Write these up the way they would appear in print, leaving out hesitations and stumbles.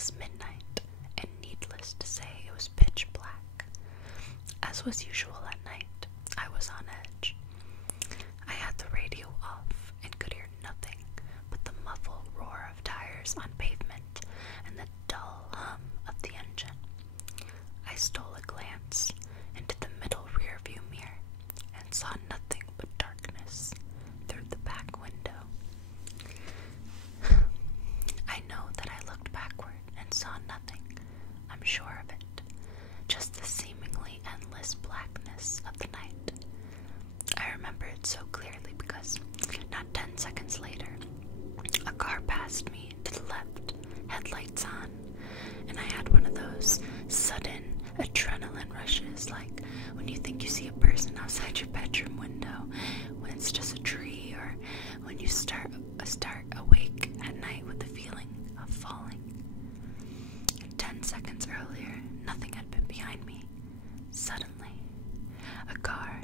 almost midnight, and needless to say, it was pitch black. As was usual at night, I was on edge. I had the radio off and could hear nothing but the muffled roar of tires on pavement and the dull hum of the engine. I stole a glance into the middle rearview mirror and saw nothing but darkness through the back window. I know that I looked backward and saw nothing, I'm sure of it, just the seemingly endless blackness of the night. I remember it so clearly because not 10 seconds later, a car passed me to the left, headlights on, and I had one of those sudden adrenaline rushes, like when you think you see a person outside your bedroom window, when it's just a tree, or when you start awake at night with the feeling of falling. 10 seconds earlier, nothing had been behind me. Suddenly, a car.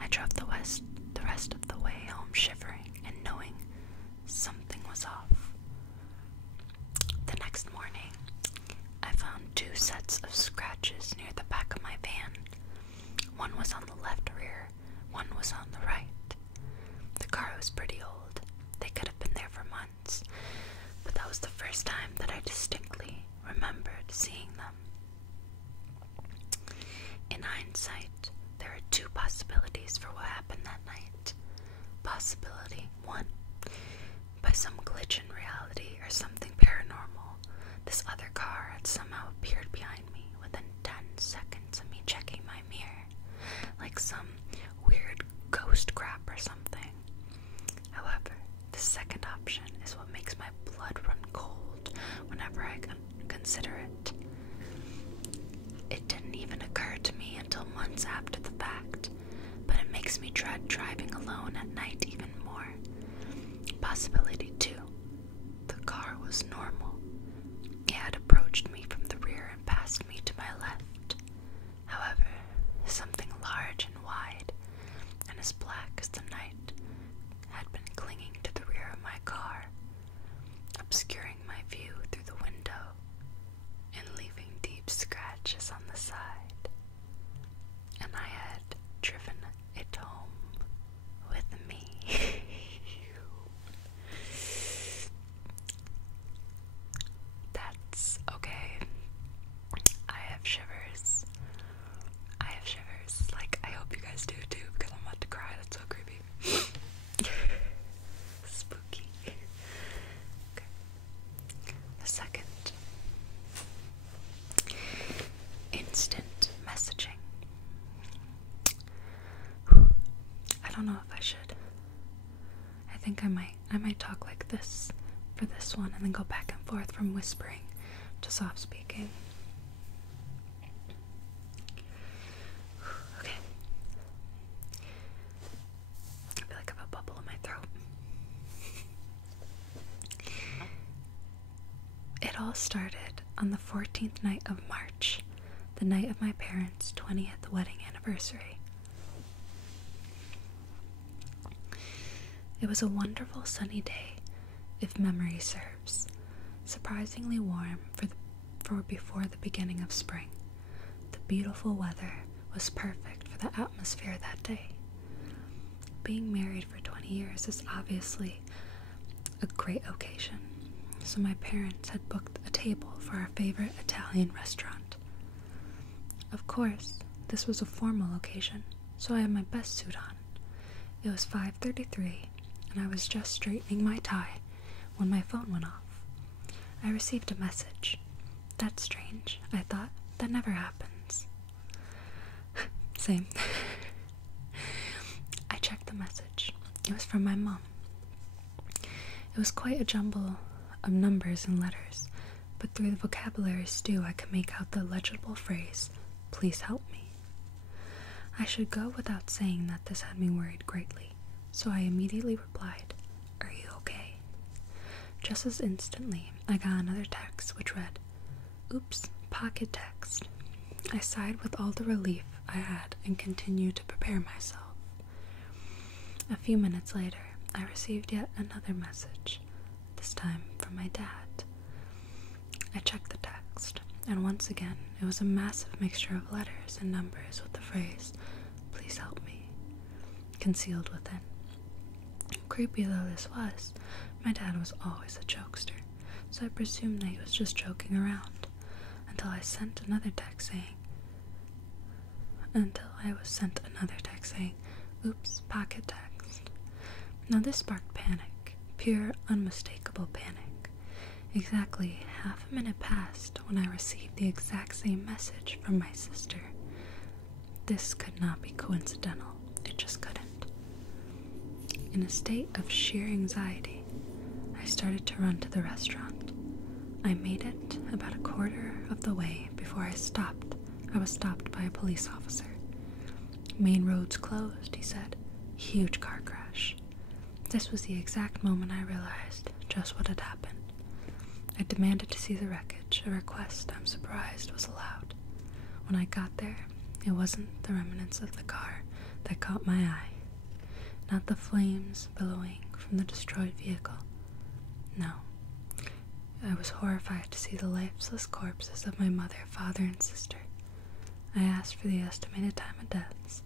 I drove the rest of the way home shivering and knowing something was off. The next morning, I found 2 sets of scratches near the back of my van. One was on the left rear, one was on the right. The car was pretty old. They could have been there for months, but that was the first time that I distinctly remembered seeing them. In hindsight, there are 2 possibilities for what happened that night. Possibility 1, by some glitch in reality or something paranormal, this other car had somehow appeared behind me within 10 seconds of me checking my mirror, like some weird ghost crap or something. However, the second option is what makes my blood run cold whenever I consider it. It didn't even occur to me until months after the fact, but it makes me dread driving alone at night even more. Possibility 2. The car was normal. It had approached me from the rear and passed me to my left. However, something large and wide, and as black as the night, had been clinging to the rear of my car, obscuring my view through the window and leaving deep scratches on the side. And I had driven it home with me. That's okay. I have shivers. Like, I hope you guys do too, because I'm about to cry. That's so creepy. Spooky. Okay. The second. Instant messaging. I don't know if I should. I think I might talk like this for this one and then go back and forth from whispering to soft speaking. Okay. I feel like I have a bubble in my throat. It all started on the 14th night of March, the night of my parents' 20th wedding anniversary. It was a wonderful sunny day, if memory serves, surprisingly warm for before the beginning of spring. The beautiful weather was perfect for the atmosphere that day. Being married for 20 years is obviously a great occasion, so my parents had booked a table for our favorite Italian restaurant. Of course, this was a formal occasion, so I had my best suit on. It was 5:33, and I was just straightening my tie when my phone went off. I received a message. That's strange, I thought. That never happens. Same. I checked the message. It was from my mom. It was quite a jumble of numbers and letters, but through the vocabulary stew I could make out the legible phrase, "Please help me." I should go without saying that this had me worried greatly, so I immediately replied, "Are you okay?" Just as instantly, I got another text which read, "Oops, pocket text." I sighed with all the relief I had and continued to prepare myself. A few minutes later, I received yet another message, this time from my dad. I checked the text, and once again, it was a massive mixture of letters and numbers with the phrase, "Please help me," concealed within. Creepy though this was, my dad was always a jokester, so I presumed that he was just joking around, until I was sent another text saying, "Oops, pocket text." Now this sparked panic, pure, unmistakable panic. Exactly half a minute passed when I received the exact same message from my sister. This could not be coincidental. It just couldn't. In a state of sheer anxiety, I started to run to the restaurant. I made it about a quarter of the way before I was stopped by a police officer. "Main road's closed," he said. "Huge car crash." This was the exact moment I realized just what had happened. I demanded to see the wreckage, a request I'm surprised was allowed. When I got there, it wasn't the remnants of the car that caught my eye. Not the flames billowing from the destroyed vehicle. No. I was horrified to see the lifeless corpses of my mother, father, and sister. I asked for the estimated time of deaths.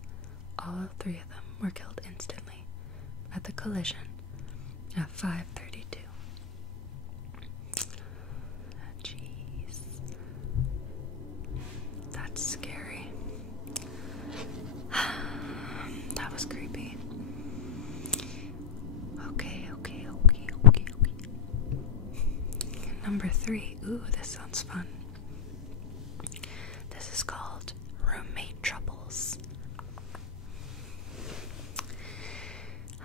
All 3 of them were killed instantly at the collision at 5:32. Jeez. That's scary. That was creepy. Okay. Number 3. Ooh, this sounds fun. This is called roommate troubles.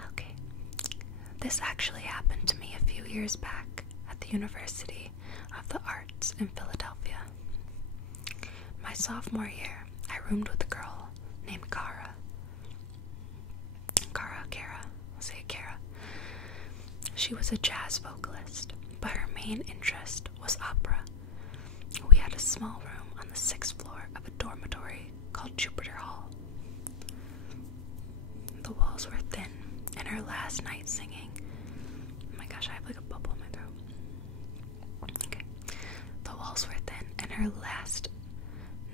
Okay. This actually happened to me a few years back at the University of the Arts in Philadelphia. My sophomore year, I roomed with a girl named Kara. I'll say Kara. She was a jazz vocalist, but her main interest was opera. We had a small room on the 6th floor of a dormitory called Jupiter Hall. The walls were thin, and her last night singing... Oh my gosh, I have like a bubble in my throat. Okay. The walls were thin, and her last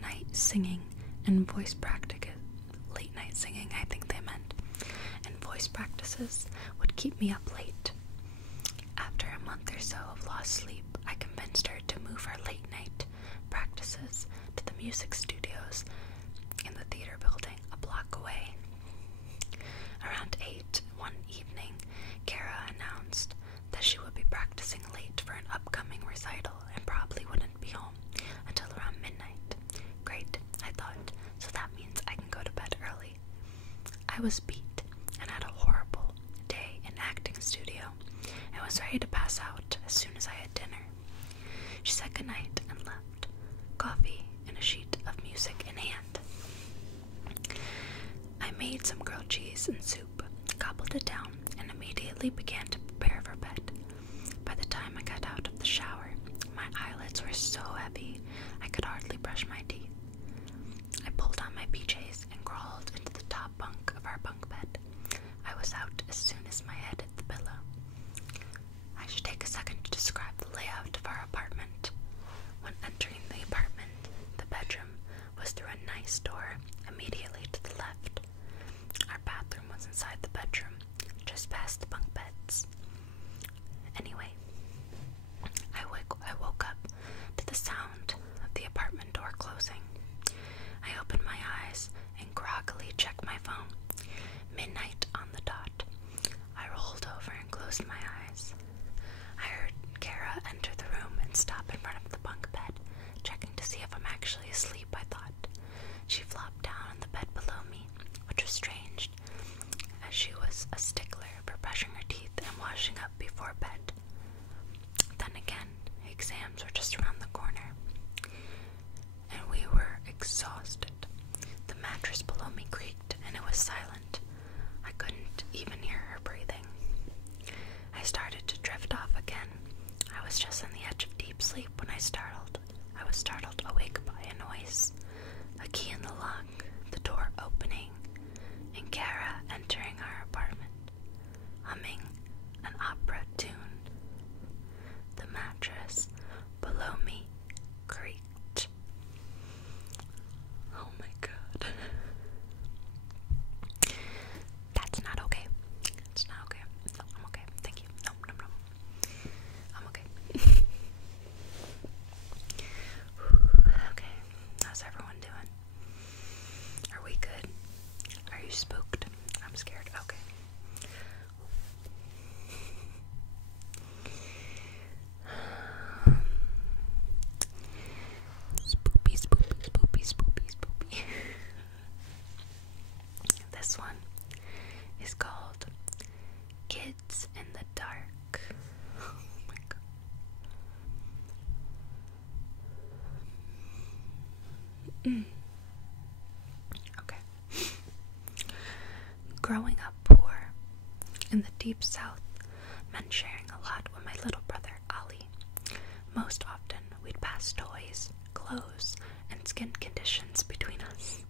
night singing and voice practice... Late night singing, I think they meant. And voice practices would keep me up late. After a month or so of lost sleep, I convinced her to move her late night practices to the music studios in the theater building a block away. Around 8 one evening, Kara announced that she would be practicing late for an upcoming recital and probably wouldn't be home until around midnight. Great, I thought, so that means I can go to bed early. I was beat and had a horrible day in acting studio and was ready to pass out as soon as I had dinner. She said goodnight and left, coffee and a sheet of music in hand. I made some grilled cheese and soup, gobbled it down, and immediately began to prepare for bed. By the time I got out of the shower, my eyelids were so heavy I could hardly brush my teeth. I pulled on my PJs and crawled into the top bunk of our bunk bed. I was out as soon as my head hit the pillow. I should take a second to describe the layout of our apartment. When entering the apartment, the bedroom was through a nice door immediately to the left. Our bathroom was inside the bedroom, just past the bunk beds. Anyway, I woke up to the sound of the apartment door closing. I opened my eyes and groggily checked this one is called Kids in the Dark. Oh my god. Okay. Growing up poor in the deep south meant sharing a lot with my little brother, Ali. Most often, we'd pass toys, clothes, and skin conditions between us.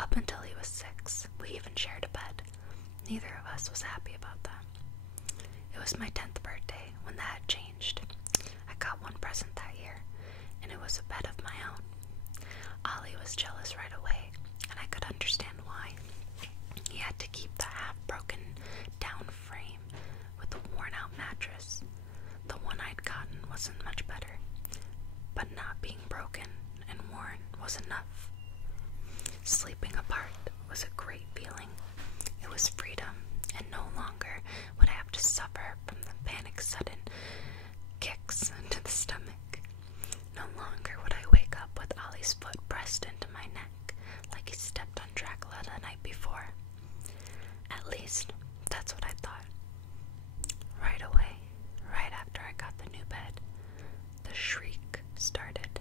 Up until he was 6, we even shared a bed. Neither of us was happy about that. It was my 10th birthday when that changed. I got one present that year, and it was a bed of my own. Ollie was jealous right away, and I could understand why. He had to keep the half-broken down frame with the worn-out mattress. The one I'd gotten wasn't much better, but not being broken and worn was enough. Sleeping apart was a great feeling. It was freedom, and no longer would I have to suffer from the panic sudden kicks into the stomach. No longer would I wake up with Ollie's foot pressed into my neck like he stepped on Dracula the night before. At least, that's what I thought. Right away, right after I got the new bed, the shriek started.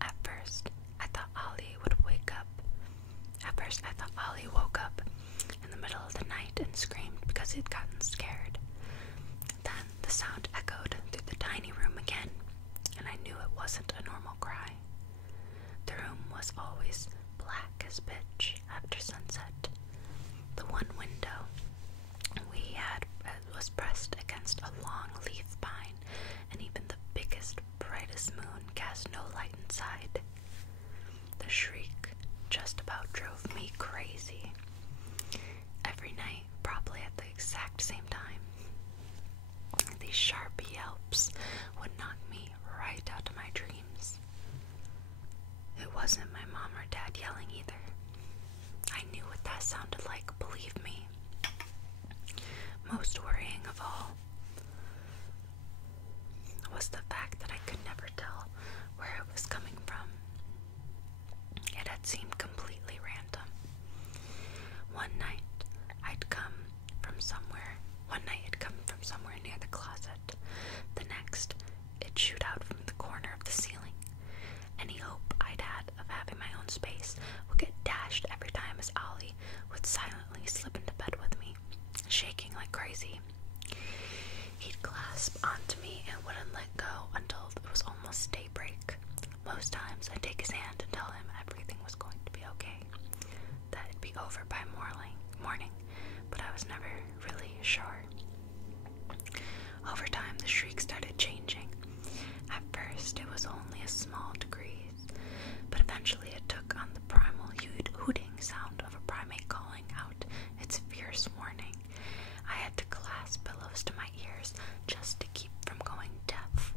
At first, I thought Ollie woke up in the middle of the night and screamed because he'd gotten scared. Then the sound echoed through the tiny room again, and I knew it wasn't a normal cry. The room was always black as pitch after sunset. The one window we had was pressed against a long leaf pine, and even the biggest, brightest moon cast no light inside. The shriek just about drove me crazy. Every night, probably at the exact same time, these sharp yelps would knock me right out of my dreams. It wasn't my mom or dad yelling either. I knew what that sounded like, believe me. Most worrying of all was the fact that I could never tell where it was coming from. It had seemed completely random. One night it'd come from somewhere near the closet. The next, it'd shoot out from the corner of the ceiling. Any hope I'd had of having my own space would get dashed every time as Ollie would silently slip into bed with me, shaking like crazy. He'd clasp onto me and wouldn't let go until it was almost daybreak. Most times I'd take his hand and tell him everything was going to be okay, that it'd be over by morning, but I was never really sure. Over time, the shriek started changing. At first, it was only a small degrees, but eventually it took on the primal hooting sound of a primate calling out its fierce warning. I had to clasp pillows to my ears just to keep from going deaf.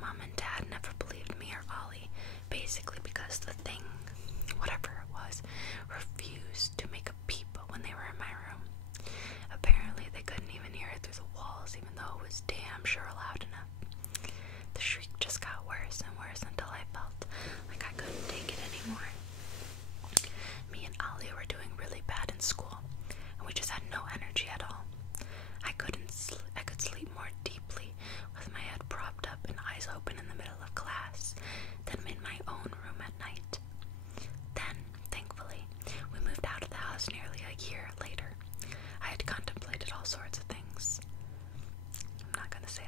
Mom and Dad never believed me or Ollie, basically because the thing, whatever it was, refused to make a peep when they were in my room. Apparently, they couldn't even hear it through the walls, even though it was damn sure loud enough. The shriek just got worse and worse until I felt like I couldn't take it anymore. Me and Ollie were doing really bad in school, and we just had no energy at all. I could sleep more deeply with my head propped up and eyes open in the middle of class than in my own room at night. Then, thankfully, we moved out of the house nearly a year later. I had contemplated all sorts of things. I'm not going to say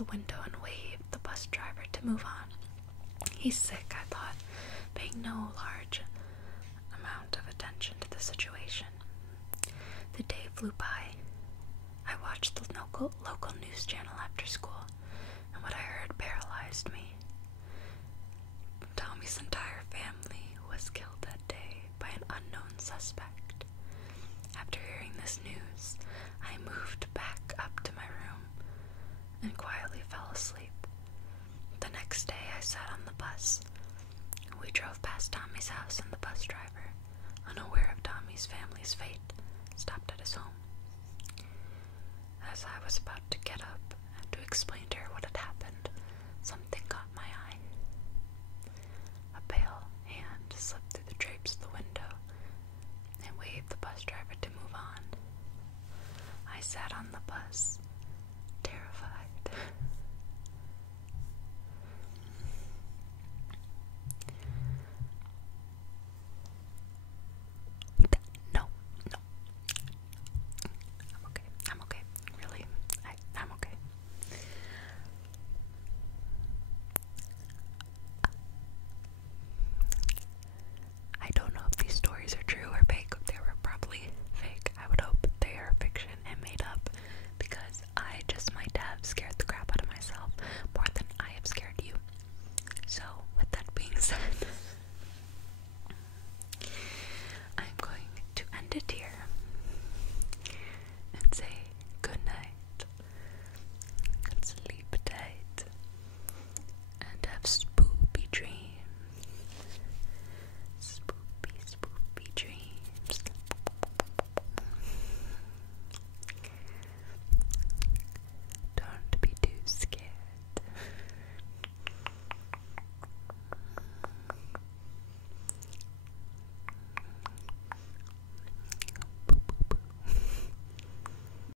the window and waved the bus driver to move on. He's sick, I thought, paying no large amount of attention to the situation. The day flew by. I watched the local news channel after school, and what I heard paralyzed me. Tommy's entire family was killed that day by an unknown suspect. After hearing this news, I moved back up to my room and quietly fell asleep. The next day, I sat on the bus. We drove past Tommy's house, and the bus driver, unaware of Tommy's family's fate, stopped at his home. As I was about to get up and to explain